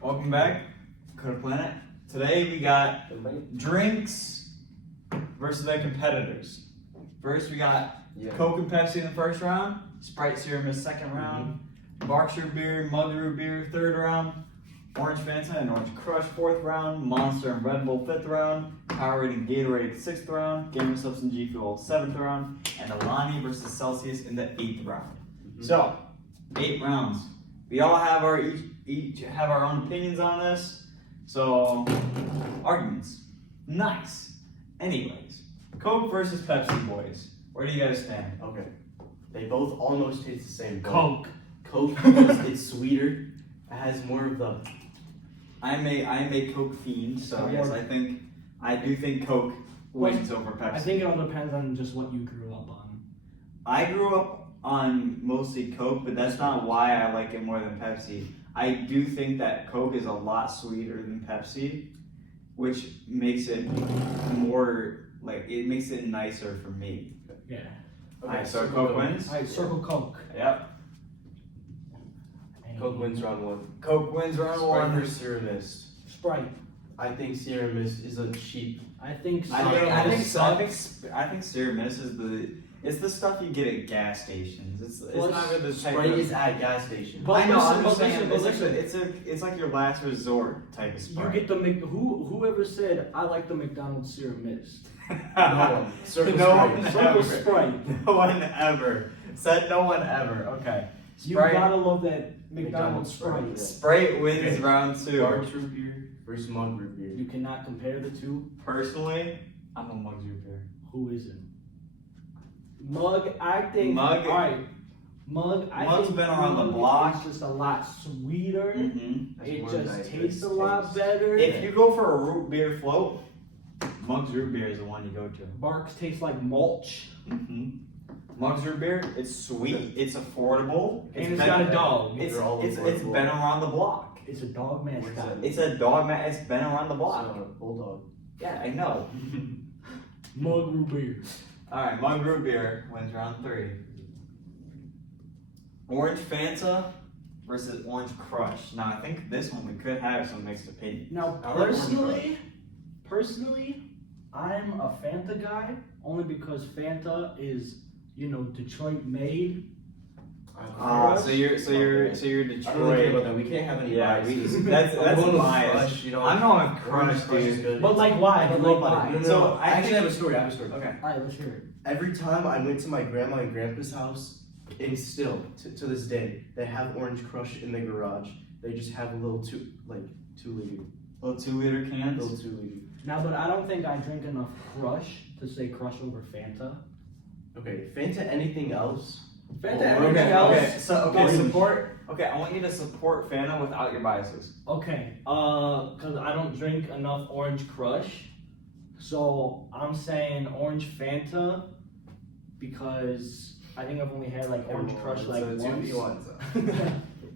Welcome back, Dakota Planet. Today we got drinks versus their competitors. First we got Coke and Pepsi in the first round, Sprite Serum in the second round, Berkshire beer, Mug Root beer third round, Orange Fanta and Orange Crush fourth round, Monster and Red Bull fifth round, Powerade and Gatorade sixth round, Gamer Subs and G Fuel seventh round, and Alani versus Celsius in the eighth round. So 8 rounds. We all have our each have our own opinions on this. So arguments. Nice. Anyways, Coke versus Pepsi, boys. Where do you guys stand? Okay. They both almost taste the same. Coke. Coke because it's sweeter. It has more of the. I'm a Coke fiend, so yes, I do think Coke wins over Pepsi. I think it all depends on just what you grew up on. I grew up on mostly Coke, but that's not why I like it more than Pepsi. I do think that Coke is a lot sweeter than Pepsi, which makes it more it makes it nicer for me. Yeah. Okay, alright, so Coke wins. Alright, circle Coke. Yep. Coke wins round 1. Coke wins round 1. Sprite versus Sierra Mist. Sprite. I think Sierra Mist is a cheap. I think I think Sierra Mist is it's the stuff you get at gas stations. It's not really the type Sprite of, is at gas stations. But I know. I'm just listen, saying it's like your last resort type of Sprite. You get the whoever said I like the McDonald's Sierra Mist. No one. Circle Sprite. No one ever said. No one ever. Okay. You Sprite. gotta love that McDonald's Sprite. Sprite wins round 2. Berkshire root beer versus Mug Root beer. You cannot compare the two. Personally, I'm a Mug Root beer. Who isn't? Mug, I think. Mug. Alright. Mug's been around the block. It's just a lot sweeter. Mm-hmm. It just tastes a lot better. If you go for a root beer float, Mug's Root Beer is the one you go to. Barks tastes like mulch. Mm-hmm. Mug's Root Beer, it's sweet, it's affordable, And it's got a dog. It's been around the block. It's a dog mascot. It's a dog it's been around the block. Bulldog. Yeah, I know. Mug Root beer. Alright, Mug Root Beer wins round 3. Orange Fanta versus Orange Crush. Now I think this one we could have some mixed opinions. Now personally, I'm a Fanta guy only because Fanta is, Detroit made. So you're Detroit. I don't care about that. We can't have any biases. That's bias. Crush, I'm going with Crush, dude. But like why? No, I actually have a story. Okay. Alright, let's hear it. Every time I went to my grandma and grandpa's house, and still to this day, they have Orange Crush in the garage. They just have a little 2 liter. Little 2 liter cans. Little 2 liter. Now, but I don't think I drink enough Crush to say Crush over Fanta. Okay, Fanta. Anything else? Support. Okay, I want you to support Fanta without your biases. Okay, because I don't drink enough Orange Crush, so I'm saying Orange Fanta because I think I've only had like Orange Crush like once.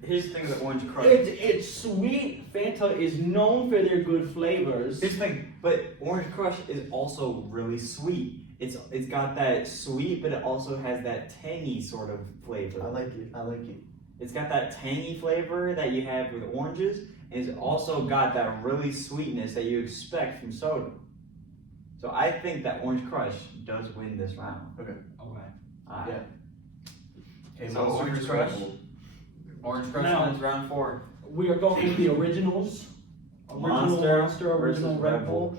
Here's the thing with Orange Crush. It's sweet. Fanta is known for their good flavors. Here's the thing, but Orange Crush is also really sweet. It's got that sweet, but it also has that tangy sort of flavor. I like it. It's got that tangy flavor that you have with oranges, and it's also got that really sweetness that you expect from soda. So I think that Orange Crush does win this round. Okay. Yeah. Okay, So Orange Crush. Orange Crush Now, wins round 4. We are going with the originals. Monster, original Red Bull.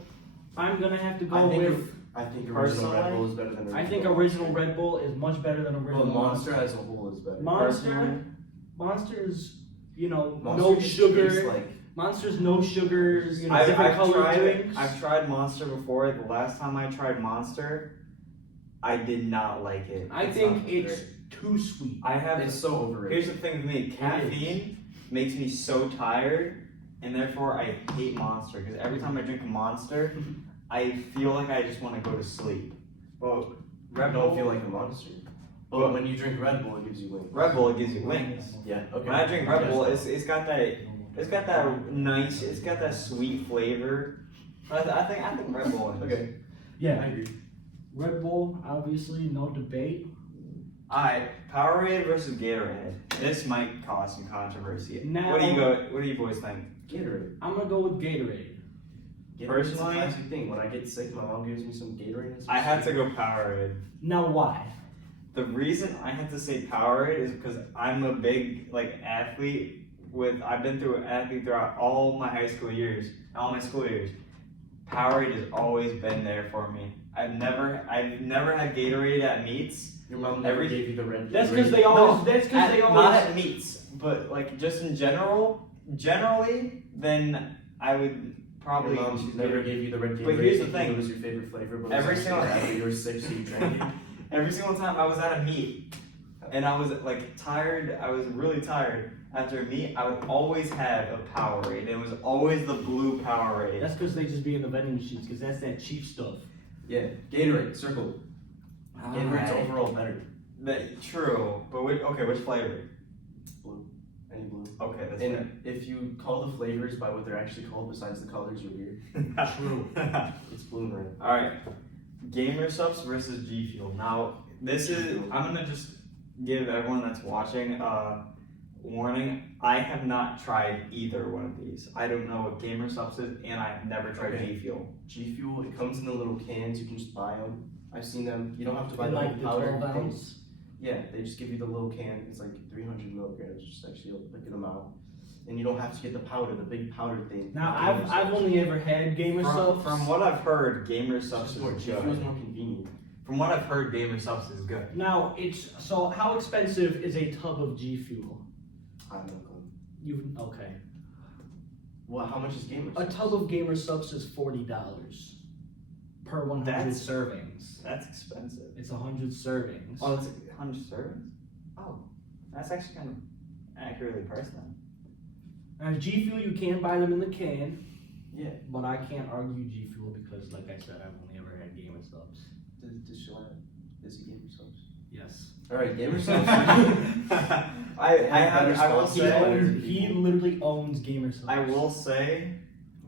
I'm gonna have to go with. I think original Red Bull is better than original. I think original Red Bull is much better than original Monster as a whole is better. Monster's, no Monster sugar. Monster's no sugars. Different colored drinks. I've tried Monster before. The last time I tried Monster, I did not like it. I think it's too sweet. It's so overrated. Here's the thing with me: caffeine makes me so tired, and therefore I hate Monster. Because every time I drink a Monster, I feel like I just want to go to sleep. Well, Red Bull don't feel like a monster. But when you drink Red Bull, it gives you wings. Red Bull, it gives you wings. Yeah. Okay. When I drink Red Bull, it's got that sweet flavor. I think Red Bull wins. Okay. Yeah. I agree. Red Bull, obviously, no debate. Alright, Powerade versus Gatorade. This might cause some controversy. Now- What do you boys think? Gatorade. I'm gonna go with Gatorade. Gatorade's a Personally- classic thing. When I get sick, my mom gives me some Gatorade. And some I had to cereal. go Powerade. Now why? The reason I had to say Powerade is because I'm a big athlete. I've been through an athlete throughout all my high school years, all my school years. Powerade has always been there for me. I've never had Gatorade at meets. Your mom never gave you the red. That's Gatorade? because they always. No, That's because they Not always. at meets, but just in generally, then I would probably. Your mom choose never Gatorade. gave you the red Gatorade. But here's the even thing. though it was your favorite flavor. But Every it was single- after you were sick, so you drank it. Every single time I was at a meet and I was tired, I was really tired after a meet, I would always have a Powerade. It was always the blue Powerade. That's because they just be in the vending machines, because that's that cheap stuff. Yeah, Gatorade, circle. Gatorade's Alright. overall better. True, but which flavor? Blue. Any blue. Okay, that's And if you call the flavors by what they're actually called besides the colors, you're weird. True. It's blue and red. Alright, Gamer Subs versus G Fuel. Now, I'm gonna just give everyone that's watching a warning. I have not tried either one of these. I don't know what Gamer Subs is, and I've never tried Okay. G Fuel. G Fuel, it comes in the little cans. You can just buy them. I've seen them. You don't have to buy And the like whole the powder 12 thing. ounce. Yeah, they just give you the little can. It's like 300 milligrams, just actually a good amount. And you don't have to get the powder, the big powder thing. Now Gamer I've Subs. only ever had Gamer Subs. From what I've heard, Gamer It's Subs just is more, G Fuel's good. more convenient. From what I've heard, Gamer Subs is good. Now so how expensive is a tub of G Fuel? I don't know. Okay. Well, how much is Gamer A Subs? tub of Gamer Subs is $40 per 100 That's- servings. That's expensive. It's 100 servings. Oh, it's 100 servings? Oh, that's actually kind of accurately priced then. Now G Fuel, you can buy them in the can, Yeah. but I can't argue G Fuel because, like I said, I've only ever had Gamer Subs. Does Shawn, is it Gamer Subs? Yes. Alright, Gamer Subs. I will He, say, he literally owns Gamer Subs. I will say,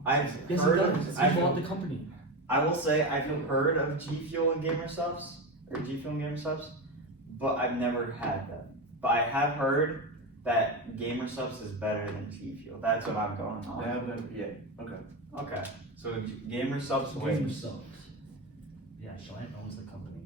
I've Yes, heard he of, does. He bought the company. I will say I've heard of G Fuel and Gamer Subs, or G Fuel and Gamer Subs, but I've never had them. But I have heard that Gamer Subs is better than G Fuel. That's what I'm going on. They have better, yeah, okay. Okay, so Gamer Subs Gamer wins. Subs. Yeah, Shawn owns the company.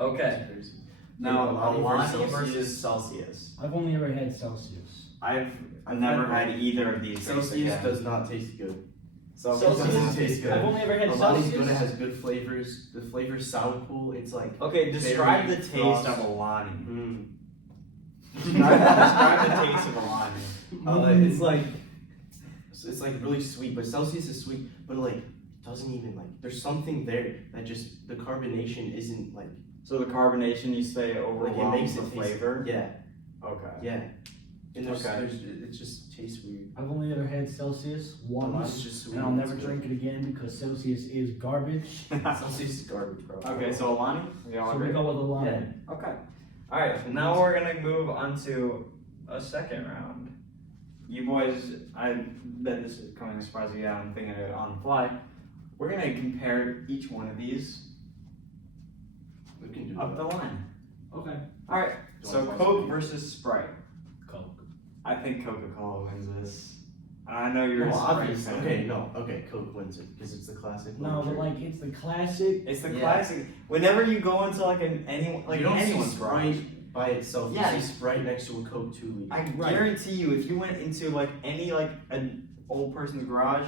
Okay, That's crazy. now Alani Alani versus versus Celsius. I've only ever had Celsius. I've I've never had had either of these. things Celsius again. does not taste good. Celsius doesn't doesn't taste good. I've only ever had Alani's Celsius. good, it has good flavors. The flavors sound cool. It's like, Okay, describe the Berry, taste frost. of Alani. mm. Describe the taste of Alani. It's like really sweet, but Celsius is sweet, but like doesn't even there's something there that just the carbonation isn't like So the carbonation you say it overwhelms makes the it taste, flavor? Yeah, Okay. yeah. And Okay. it just tastes weird. I've only ever had Celsius Alani's once, just sweet. and I'll never It's drink it again because Celsius is garbage. good. Celsius is garbage, bro. Okay, so Alani? We all So we agree? go with Alani. Yeah. Okay. Alright, now we're gonna move on to a second round. You boys, I bet this is coming as a surprise to you, I'm thinking of it on the fly. We're gonna compare each one of these We can do up that. the line. Okay. Alright, Do so you want Coke some? versus Sprite. Coke. I think Coca-Cola wins this. I know you're No, a Sprite obviously. fan. Okay, no. Okay, Coke wins it because it's the classic. No, but drink. like it's the classic. It's the Yeah. classic. Whenever you go into anyone, you don't see anyone's garage, Sprite by itself. Yeah. You see Sprite next to a Coke 2 liter. I Right. guarantee you, if you went into an old person's garage,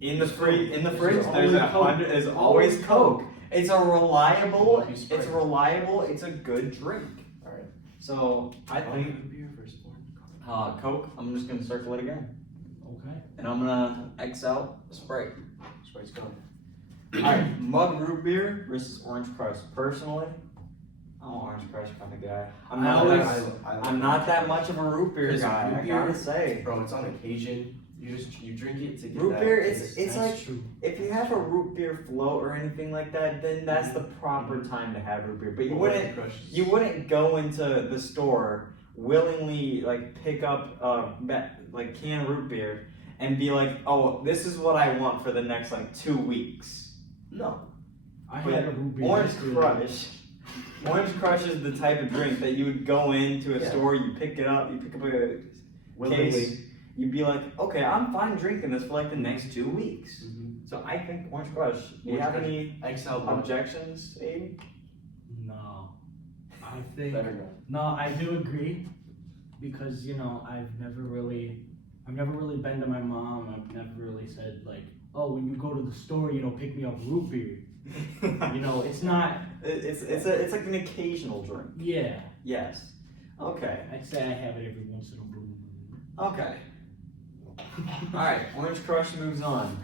in the There's fridge, There's there's always Coke. always Coke. It's a reliable. Lucky Sprite. It's reliable. It's a good drink. All right. So I think Root beer versus orange crush. Coke. I'm just gonna circle it again, Okay. and I'm gonna X out Sprite. Sprite's gone. All right, mug root beer versus orange crush. Personally, I'm an orange crush kind of guy. I'm not. I'm not that much of a root beer Because guy. root I beer- gotta say, Bro, it's on occasion. You drink it to get root that beer. taste. It's That's like true. if you have a root beer float or anything like that, then that's the proper time to have root beer. But you Orange wouldn't. Crush is- You wouldn't go into the store willingly pick up can root beer and be like, oh, this is what I want for the next 2 weeks. No. I But had a root beer. Orange yesterday. Crush Orange Crush is the type of drink that you would go into a store, you pick it up, you pick up a case, you'd be like, okay, I'm fine drinking this for like the next 2 weeks. So I think Orange Crush. Do you have any objections, Aiden? No. I think Better not. no, I do agree because I've never really been to my mom. I've never really said like, oh, when you go to the store, pick me up root beer. It's not. It's like an occasional drink. Yeah. Yes. Okay. I'd say I have it every once in a blue moon. Okay. Alright, Orange Crush moves on.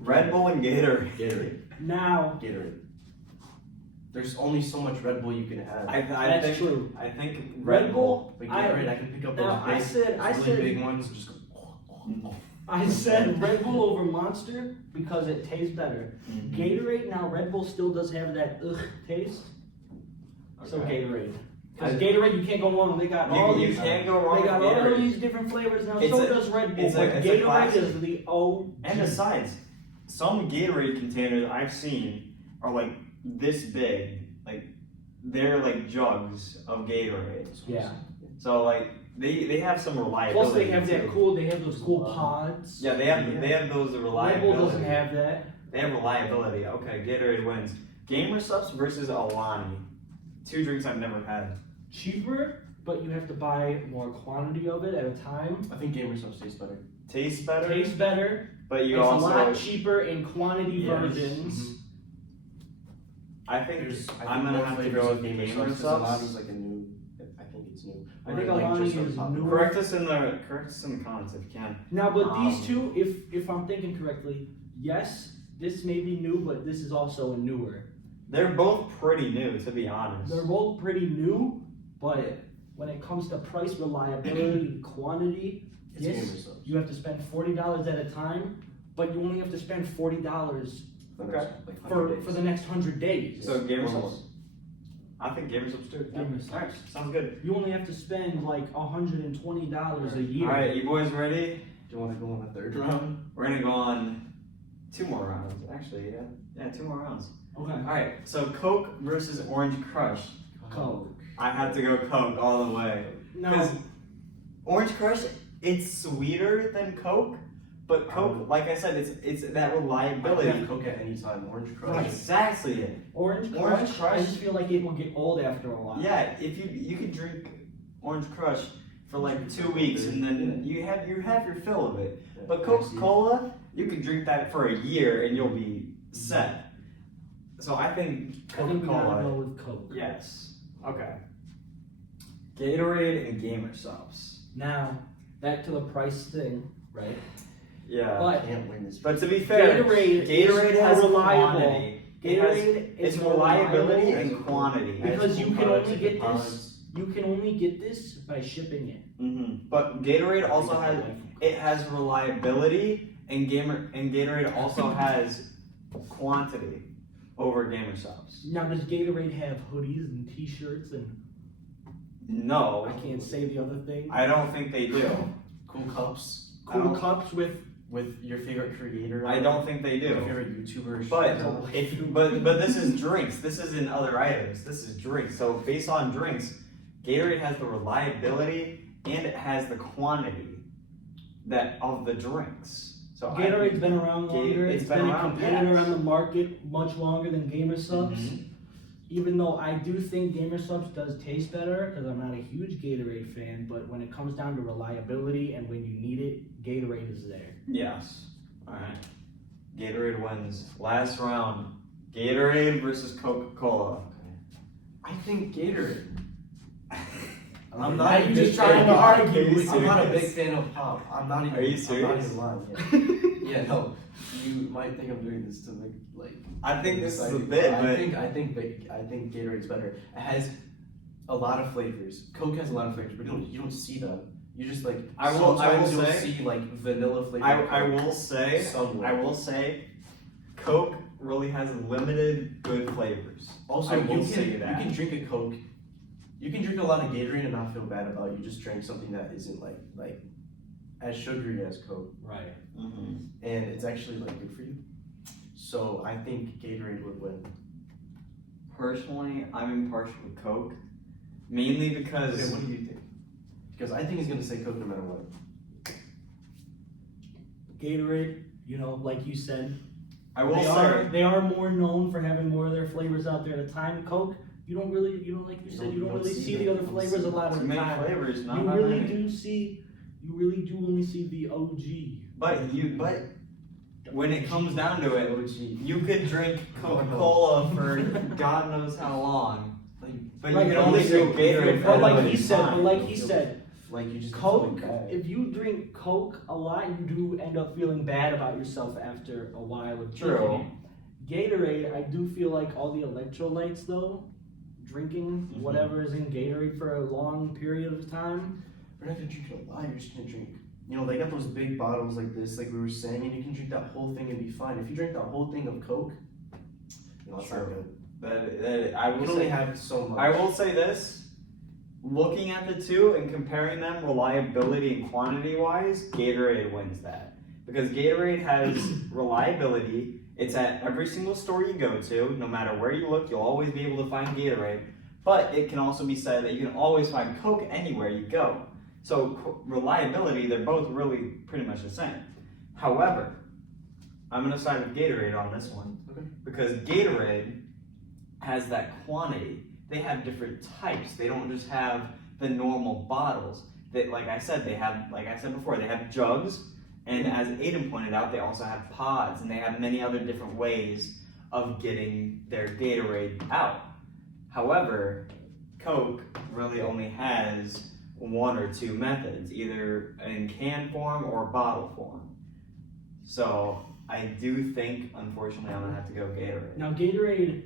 Red Bull and Gatorade. Gatorade. Now. Gatorade. There's only so much Red Bull you can have. That's true. I think Red Bull. But Gatorade, I can pick up now, those really big ones and just go. I said Red Bull over Monster because it tastes better. Gatorade, now Red Bull still does have that taste. So Gatorade. Because Gatorade, you can't go wrong. They got all these. You can't go wrong. They got with Gatorade. all these different flavors now. So does Red Bull. But Gatorade is the OG. And besides, some Gatorade containers I've seen are like this big. Like they're like jugs of Gatorade. Yeah. So like they have some reliability. Plus they have that too. cool. They have those cool pods. Yeah, they have those reliability. Red Bull doesn't have that. They have reliability. Okay, Gatorade wins. Gamer Subs versus Alani. 2 drinks I've never had. Cheaper, but you have to buy more quantity of it at a time. I think Gamer Subs tastes better. Tastes better. Tastes better. But you it's also a lot cheaper in quantity versions. I think I'm gonna have to go with Gamer Subs. Alani's like a new. I think it's new. I think Alani is new. Correct us in the comments if you can. Now, but these two, if I'm thinking correctly, yes, this may be new, but this is also a newer. They're both pretty new, to be honest. They're both pretty new, but when it comes to price, reliability, and quantity, yes, you have to spend $40 at a time, but you only have to spend $40 for the next 100 days. So Gamer Subs. I think Gamer Subs too. Gamer Subs. Alright, sounds good. You only have to spend like $120 a year. Alright, you boys ready? Do you want to go on the 3rd round? We're gonna go on 2 more rounds, actually, yeah. 2 more rounds. Okay. Alright, so Coke versus Orange Crush. Coke. I have to go Coke all the way. Because Orange Crush, it's sweeter than Coke, but Coke, like I said, it's that reliability. I can have Coke at any time. Orange Crush. That's exactly it. Orange Crush, I just feel like it will get old after a while. Yeah, if you could drink Orange Crush for like 2 weeks and then you have your fill of it. But Coca-Cola, you can drink that for a year and you'll be set. So I think Coca-Cola. I think we gotta go with Coke. Yes. Okay. Gatorade and Gamer Subs. Now, back to the price thing, right? Yeah. But can't win this. But to be fair, Gatorade has reliable. quantity. Gatorade it's is reliability reliable and quantity. Because you can only get this. You can only get this by shipping it. But Gatorade also has reliability, and Gatorade also has quantity over Gamer Subs. Now, does Gatorade have hoodies and T-shirts and? No. I can't say the other thing. I don't think they do. Cool cups. Cool cups with your favorite creator. I don't think they do. Your favorite YouTuber. But this is drinks. This isn't other items. This is drinks. So based on drinks, Gatorade has the reliability and it has the quantity of the drinks. So Gatorade's been around longer. It's been a competitor on the market much longer than Gamer Subs. Even though I do think Gamer Subs does taste better, because I'm not a huge Gatorade fan, but when it comes down to reliability and when you need it, Gatorade is there. Yes. Alright. Gatorade wins. Last round. Gatorade versus Coca-Cola. I think Gatorade. I'm not even just trying to argue. I'm not a big fan of pop. I'm not even. Are you serious? I'm not even lying. Yeah, no. You might think I'm doing this to make I think this is a bit, but I think Gatorade's better. It has a lot of flavors. Coke has a lot of flavors, but you don't see them. You just like sometimes you'll see like vanilla flavor. I will say, Coke really has limited good flavors. Also, you can drink a Coke. You can drink a lot of Gatorade and not feel bad about it. You just drank something that isn't like as sugary as Coke. Right. And it's actually like good for you. So I think Gatorade would win. Personally, I'm impartial to Coke, mainly because. Okay, what do you think? Because I think he's gonna say Coke no matter what. Gatorade, you know, like you said, I will say. they are more known for having more of their flavors out there at a time. Coke, you don't like you said, you don't really see the other flavors a lot of Too the many time. flavors, not You that really many. you really do only see the OG. But when it comes down to it, OG. you could drink Coca-Cola for God knows how long, but Right, you can but only listen, drink Gatorade for But like limited he said, time. Like you just Coke, feel bad. if you drink Coke a lot, you do end up feeling bad about yourself after a while of True. drinking it. Gatorade, I do feel like all the electrolytes though, drinking whatever is in Gatorade for a long period of time. We're not gonna drink a lot, you're just gonna drink. You know, they got those big bottles like this, like we were saying, and you can drink that whole thing and be fine. If you drink that whole thing of Coke, you know, it's not True. good. I You will can only say, have so much. I will say this: looking at the two and comparing them, reliability and quantity wise, Gatorade wins that because Gatorade has reliability. It's at every single store you go to, no matter where you look, you'll always be able to find Gatorade. But it can also be said that you can always find Coke anywhere you go. So reliability, they're both really pretty much the same. However, I'm gonna side with Gatorade on this one. Okay. Because Gatorade has that quantity. They have different types. They don't just have the normal bottles. Like I said before, they have jugs, and as Aiden pointed out, they also have pods, and they have many other different ways of getting their Gatorade out. However, Coke really only has one or two methods, either in can form or bottle form. So I do think, unfortunately, I'm gonna have to go Gatorade. Now Gatorade,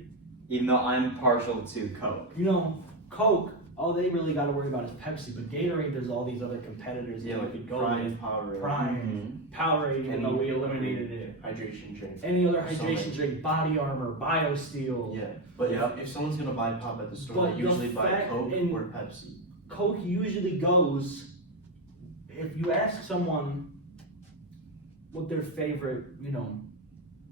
Even though I'm partial to Coke. you know, Coke, all they really got to worry about is Pepsi, but Gatorade, there's all these other competitors that you could go with. Powerade. Prime, Powerade, even though we eliminated it. Hydration drink. Any other So hydration many. drink, Body Armor, BioSteel. Yeah, but Yep. if someone's gonna buy pop at the store, But they usually the buy fact Coke in- or Pepsi. Coke usually goes, if you ask someone what their favorite, you know,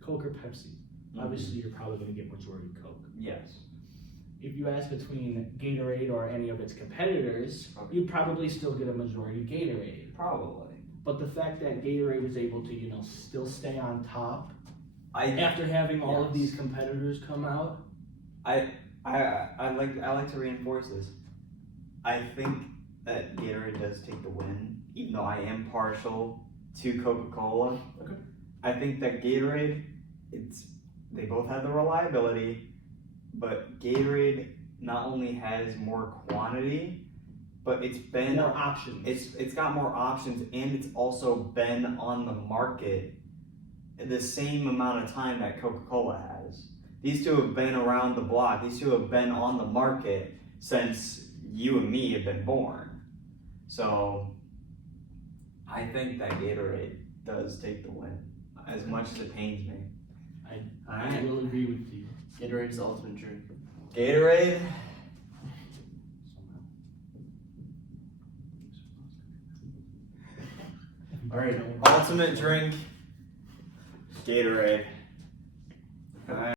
Coke or Pepsi, obviously you're probably going to get majority Coke. Yes. If you ask between Gatorade or any of its competitors, you'd probably still get a majority Gatorade. Probably. But the fact that Gatorade is able to, you know, still stay on top I after having all of Yes. these competitors come out, like to reinforce this. I think that Gatorade does take the win, even though I am partial to Coca-Cola. Okay. I think that Gatorade, they both have the reliability, but Gatorade not only has more quantity, but it's been more options. it's got more options, and it's also been on the market the same amount of time that Coca-Cola has. These two have been around the block. These two have been on the market since you and me have been born. So I think that Gatorade does take the win, as much as it pains me. I will agree with you. Gatorade's the ultimate drink. Gatorade. All right. Ultimate drink. Gatorade.